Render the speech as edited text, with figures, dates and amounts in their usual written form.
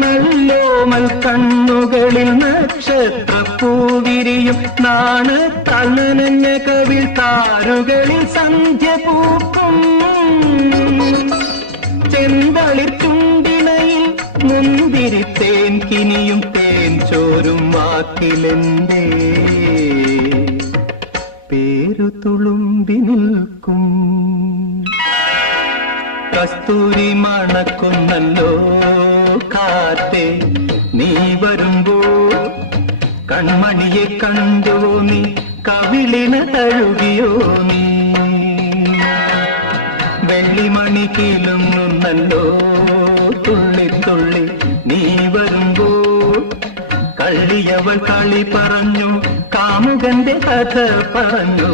നല്ലോമൽ കണ്ണുകളിൽ നക്ഷത്രപ്പൂവിരിയും നാണത്താൽ നനഞ്ഞ കവിൾ താരുകളിൽ സന്ധ്യ പൂക്കും ചെന്തളിർ ചുണ്ടിണയിൽ മുന്തിരിത്തേൻ കിനിയും തേൻ ചോരും വാക്കിലെന്തേ പേരു തുളുമ്പി നിൽക്കും കസ്തൂരി മണക്കുന്നല്ലോ കാറ്റേ നീ വരുമ്പോൾ കൺമണിയെ കണ്ടുവോ നീ കവിളിന തഴുകിയോ നീ വെള്ളിമണി കിലുങ്ങുന്നല്ലോ തുള്ളി തുള്ളി നീ വരുമ്പോൾ കള്ളിയവൾ കളി പറഞ്ഞു കാമുകന്റെ കഥ പറഞ്ഞു